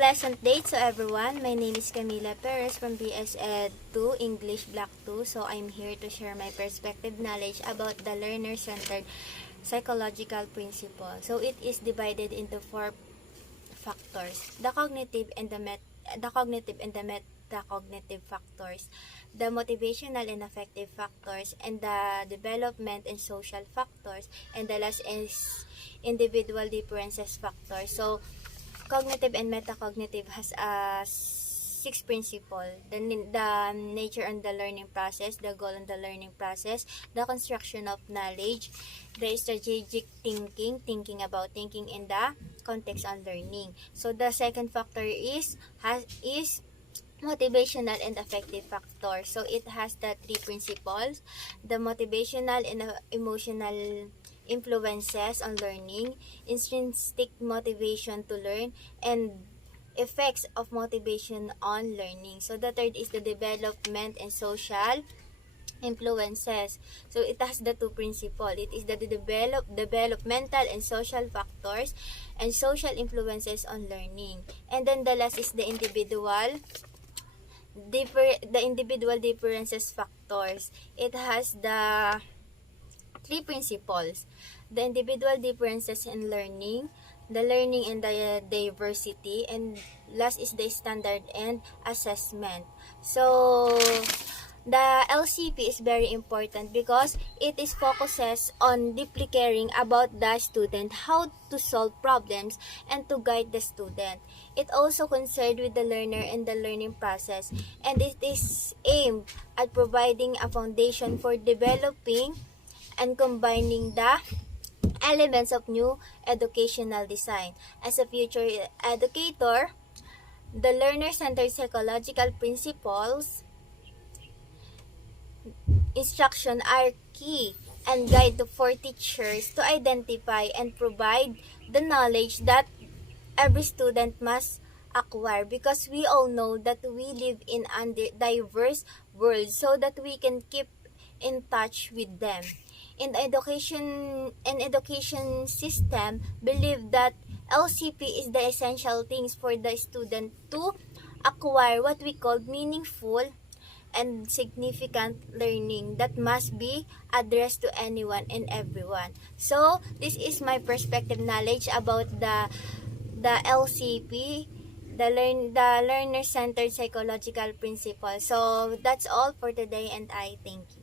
pleasant day to everyone. My name is Camila Perez from BS Ed 2 English Block 2. So I'm here to share my perspective knowledge about the learner-centered psychological principle. So it is divided into four factors: the cognitive and the metacognitive factors, the motivational and affective factors, and the development and social factors, and the last is individual differences factors. So cognitive and metacognitive has a six principle: the nature and the learning process, the goal and the learning process, the construction of knowledge, the strategic thinking about thinking in the context on learning. So the second factor is motivational and affective factor. So it has the three principles: the motivational and emotional influences on learning, intrinsic motivation to learn, and effects of motivation on learning. So the third is the development and social influences. So it has the two principles. It is the developmental and social factors and social influences on learning. And then the last is the individual differences factors. It has the three principles: the individual differences in learning, the learning and the diversity, and last is the standard and assessment. So the LCP is very important because it is focuses on deeply caring about the student, how to solve problems and to guide the student. It also concerned with the learner and the learning process, and it is aimed at providing a foundation for developing and combining the elements of new educational design. As a future educator, the learner-centered psychological principles instruction are key and guide for teachers to identify and provide the knowledge that every student must acquire, because we all know that we live in a diverse world, so that we can keep in touch with them. In education system believe that LCP is the essential things for the student to acquire what we call meaningful and significant learning that must be addressed to anyone and everyone. So this is my perspective knowledge about the LCP, the learner centered psychological principle. So that's all for today, and I thank you.